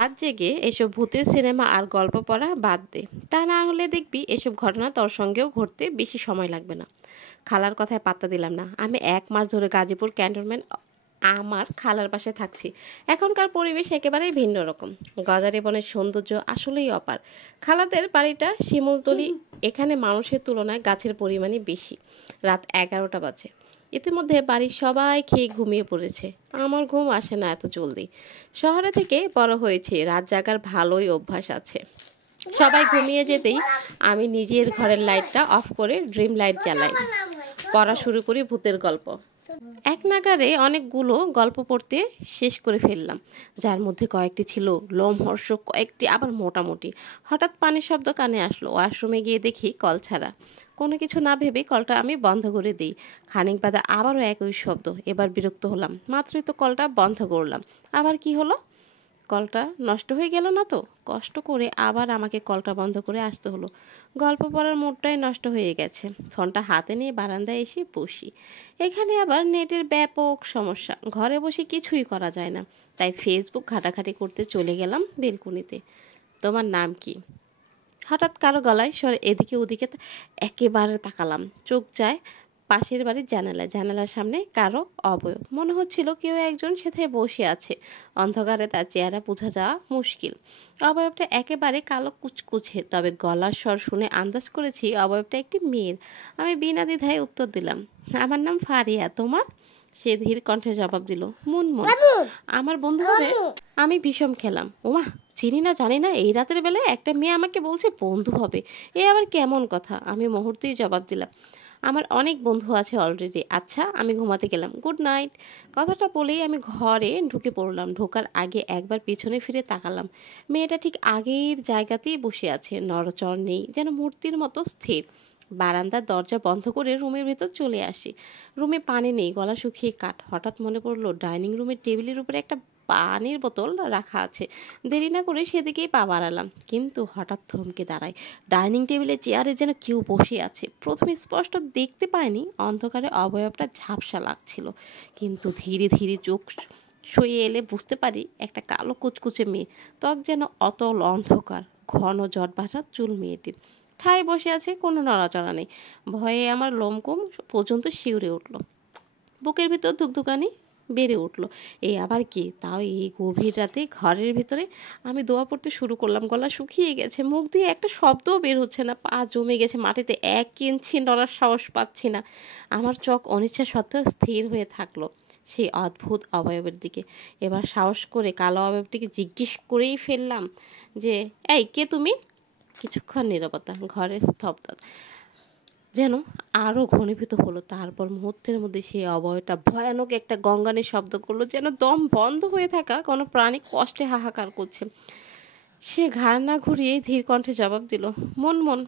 রাত জেগে এসব ভূতের সিনেমা আর গল্প পড়া বাদ দে। তা না হলে দেখবি এসব ঘটনা তোর সঙ্গেও ঘটতে বেশি সময় লাগবে না। খালার কথায় পাত্তা দিলাম না। আমি 1 মাস ধরে গাজীপুর ক্যান্টনমেন্ট আমার খালার পাশে থাকছি। এখনকার পরিবেশ একেবারেই ভিন্ন রকম। গজারি বনের সৌন্দর্য আসলেই অপার। খালাদের বাড়িটা শিমুলতলি। এখানে মানুষের তুলনায় গাছের পরিমাণই বেশি। রাত 11টা বাজে। ইতিমধ্যে বাড়ির সবাই খেয়ে ঘুমিয়ে পড়েছে। আমার ঘুম আসে না এত জলদি। শহরে থেকে বড় হয়েছে, রাত জাগার ভালোই অভ্যাস আছে। সবাই ঘুমিয়ে যেতেই আমি নিজের ঘরের লাইটটা অফ করে ড্রিম লাইট জ্বালাই। পড়া শুরু করি ভূতের গল্প। এক নাগারে অনেকগুলো গল্প পড়তে শেষ করে ফেললাম, যার মধ্যে কয়েকটি ছিল লোমহর্ষক, কয়েকটি আবার মোটামুটি। হঠাৎ পানির শব্দ কানে আসলো। ওয়াশরুমে গিয়ে দেখি কল ছাড়া। কোনো কিছু না ভেবে কলটা আমি বন্ধ করে দিই। খানিক বাদে আবারও একই শব্দ। এবার বিরক্ত হলাম। মাত্রই তো কলটা বন্ধ করলাম, আবার কি হলো? কলটা নষ্ট হয়ে গেল না তো? কষ্ট করে আবার আমাকে কলটা বন্ধ করে আসতে হলো। গল্প পড়ার মুডটাই নষ্ট হয়ে গেছে। ফোনটা হাতে নিয়ে বারান্দায় এসে বসি। এখানে আবার নেটের ব্যাপক সমস্যা। ঘরে বসে কিছুই করা যায় না। তাই ফেসবুক ঘাটাঘাটি করতে চলে গেলাম বেলকুনিতে। তোমার নাম কি? হঠাৎ কারো গলায় স্বর। এদিকে ওদিকে একেবারে তাকালাম। চোখ যায় পাশের বাড়ির জানালায়। জানালার সামনে কারো অবয়ব। মনে হচ্ছিল কেউ একজন সেথায় বসে আছে। অন্ধকারে তার চেহারা বোঝা যাওয়া মুশকিল। অবয়বটা একেবারে কালো কুচকুচে, তবে গলার স্বর শুনে আন্দাজ করেছি অবয়বটা একটি মেয়ের। আমি বিনা দ্বিধায় উত্তর দিলাম, আমার নাম ফারিয়া। তোমার? সে ধীর কণ্ঠে জবাব দিল, মুনমুন। আমার বন্ধু হবে? আমি বিষম খেলাম। ওমা, চিনি না জানি না, এই রাতের বেলায় একটা মেয়ে আমাকে বলছে বন্ধু হবে, এ আবার কেমন কথা? আমি মুহূর্তেই জবাব দিলাম, আমার অনেক বন্ধু আছে অলরেডি। আচ্ছা, আমি ঘুমাতে গেলাম, গুড নাইট। কথাটা বলেই আমি ঘরে ঢুকে পড়লাম। ঢোকার আগে একবার পিছনে ফিরে তাকালাম। মেয়েটা ঠিক আগের জায়গাতেই বসে আছে, নড়চড় নেই, যেন মূর্তির মতো স্থির। বারান্দার দরজা বন্ধ করে রুমের ভেতর চলে আসি। রুমে পানি নেই, গলা শুকিয়ে কাঠ। হঠাৎ মনে পড়লো ডাইনিং রুমের টেবিলের উপরে একটা পানির বোতল রাখা আছে। দেরি না করে সেদিকেই পা বাড়ালাম, কিন্তু হঠাৎ থমকে দাঁড়াই। ডাইনিং টেবিলে চেয়ারে যেন কেউ বসে আছে। প্রথমে স্পষ্ট দেখতে পাইনি, অন্ধকারে অবয়বটা ঝাপসা লাগছিল, কিন্তু ধীরে ধীরে চোখ সয়ে এলে বুঝতে পারি একটা কালো কুচকুচে মেয়ে। ত্বক যেন অতল অন্ধকার, ঘন জট বাঁধা চুল মেয়েটির। ঠায় বসে আছে, কোনো নড়াচড়া নেই। ভয়ে আমার লোমকূপ পর্যন্ত শিউরে উঠল। বুকের ভিতর ধুকধুকানি বেড়ে উঠল। এই আবার কি? তাও এই গভীর রাতে ঘরের ভিতরে। আমি দোয়া পড়তে শুরু করলাম। গলা শুকিয়ে গেছে, মুখ দিয়ে একটা শব্দও বের হচ্ছে না। পা জমে গেছে মাটিতে, 1 ইঞ্চি নড়ার সাহস পাচ্ছি না। আমার চোখ অনিচ্ছা সত্ত্বেও স্থির হয়ে থাকলো সেই অদ্ভুত অবয়বের দিকে। এবার সাহস করে কালো অবয়বটিকে জিজ্ঞেস করেই ফেললাম যে, এই কে তুমি? কিছুক্ষণ নীরবতা, ঘরের স্তব্ধতা যেন আরও ঘনীভূত হলো। তারপর মুহূর্তের মধ্যে সেই অবয়বটা ভয়ানক একটা গঙ্গানের শব্দ করলো, যেন দম বন্ধ হয়ে থাকা কোনো প্রাণী কষ্টে হাহাকার করছে। সে ঘাড় না ঘুরিয়ে ধীর কণ্ঠে জবাব দিল, মুনমুন।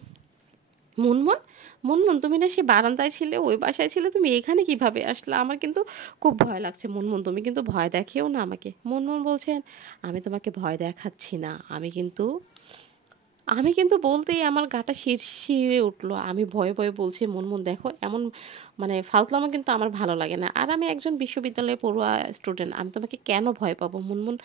মুনমুন? মুনমুন, তুমি না সে বারান্দায় ছিলে, ওই বাসায় ছিলে, তুমি এখানে কিভাবে আসলে? আমার কিন্তু খুব ভয় লাগছে মুনমুন, তুমি কিন্তু ভয় দেখিও না আমাকে। মুনমুন বলছেন, আমি তোমাকে ভয় দেখাচ্ছি না, আমি কিন্তু বলতেই আমার গাটা শিরশিরে উঠলো। আমি ভয়ে ভয়ে বলছি, মুনমুন দেখো, এমন ফালতু কিন্তু আমার ভালো লাগে না। আর আমি একজন বিশ্ববিদ্যালয়ে পড়ুয়া স্টুডেন্ট, আমি তোমাকে কেন ভয় পাবো? মুনমুন,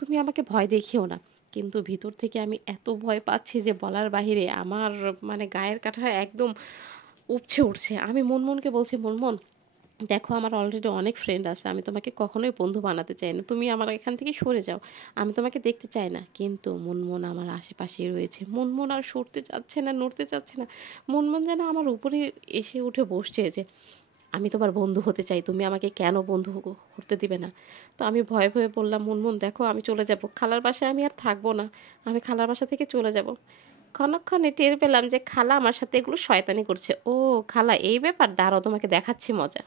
তুমি আমাকে ভয় দেখিও না। কিন্তু ভিতর থেকে আমি এত ভয় পাচ্ছি যে বলার বাহিরে। আমার গায়ের কাঁটা একদম উপচে উঠছে। আমি মুনমুনকে বলছি, মুনমুন দেখো, আমার অলরেডি অনেক ফ্রেন্ড আছে, আমি তোমাকে কখনোই বন্ধু বানাতে চাই না, তুমি আমার এখান থেকে সরে যাও, আমি তোমাকে দেখতে চাই না। কিন্তু মুনমুন আমার আশেপাশেই রয়েছে। মুনমুন আর সরতে চাচ্ছে না, নড়তে চাচ্ছে না। মুনমুন যেন আমার উপরে এসে উঠে বসছে যে, আমি তোমার বন্ধু হতে চাই, তুমি আমাকে কেন বন্ধু করতে দিবে না? তো আমি ভয়ে ভয়ে বললাম, মুনমুন দেখো, আমি চলে যাব, খালার বাসায় আমি আর থাকবো না, আমি খালার বাসা থেকে চলে যাব। ক্ষণক্ষণে টের পেলাম যে খালা আমার সাথে এগুলো শয়তানি করছে। ও খালা, এই ব্যাপার, দাঁড়াও তোমাকে দেখাচ্ছি মজা।